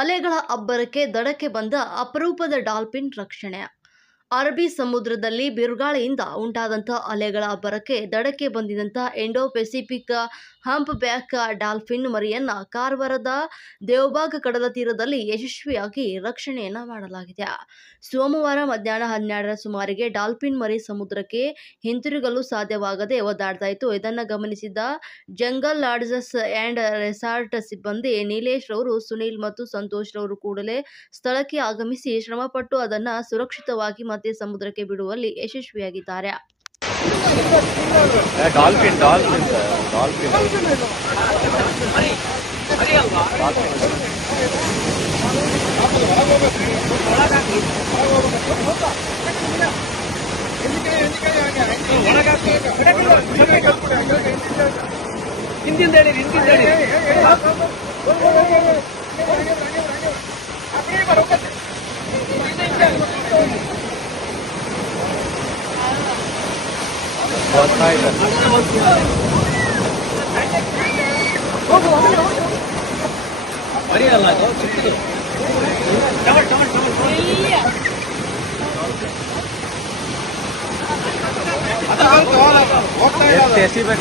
ಅಲೆಗಳ ಅಬ್ಬರಕ್ಕೆ ದಡಕ್ಕೆ ಬಂದ ಅಪರೂಪದ ಡಾಲ್ಫಿನ್ ರಕ್ಷಣೆ. ಅರಬ್ಬಿ ಸಮುದ್ರದಲ್ಲಿ ಬಿರುಗಾಳಿಯಿಂದ ಉಂಟಾದಂಥ ಅಲೆಗಳ ಅಬ್ಬರಕ್ಕೆ ದಡಕ್ಕೆ ಬಂದಿದ್ದಂಥ Indo Pacific humpback dolphin ಮರಿಯನ್ನ ಕಾರವಾರದ ದೇವಬಾಗ್ ಕಡಲ ತೀರದಲ್ಲಿ ಯಶಸ್ವಿಯಾಗಿ ರಕ್ಷಣೆಯನ್ನ ಮಾಡಲಾಗಿದೆ. ಸೋಮವಾರ ಮಧ್ಯಾಹ್ನ 12ರ ಸುಮಾರಿಗೆ ಡಾಲ್ಫಿನ್ ಮರಿ ಸಮುದ್ರಕ್ಕೆ ಹಿಂತಿರುಗಲು ಸಾಧ್ಯವಾಗದೆ ಒದ್ದಾಡ್ತಾ ಇತ್ತು. ಇದನ್ನು ಗಮನಿಸಿದ ಜಂಗಲ್ ಲಾಡ್ಜಸ್ ಆ್ಯಂಡ್ ರೆಸಾರ್ಟ್ ಸಿಬ್ಬಂದಿ ನೀಲೇಶ್ ರವರು, ಸುನೀಲ್ ಮತ್ತು ಸಂತೋಷ್ ರವರು ಕೂಡಲೇ ಸ್ಥಳಕ್ಕೆ ಆಗಮಿಸಿ ಶ್ರಮಪಟ್ಟು ಅದನ್ನು ಸುರಕ್ಷಿತವಾಗಿ ಮತ್ತೆ ಸಮುದ್ರಕ್ಕೆ ಬಿಡುವಲ್ಲಿ ಯಶಸ್ವಿಯಾಗಿದ್ದಾರೆ.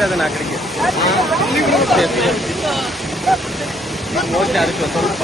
ಅದನ್ನ ಆ ಕಡೆಗೆ ಸ್ವಲ್ಪ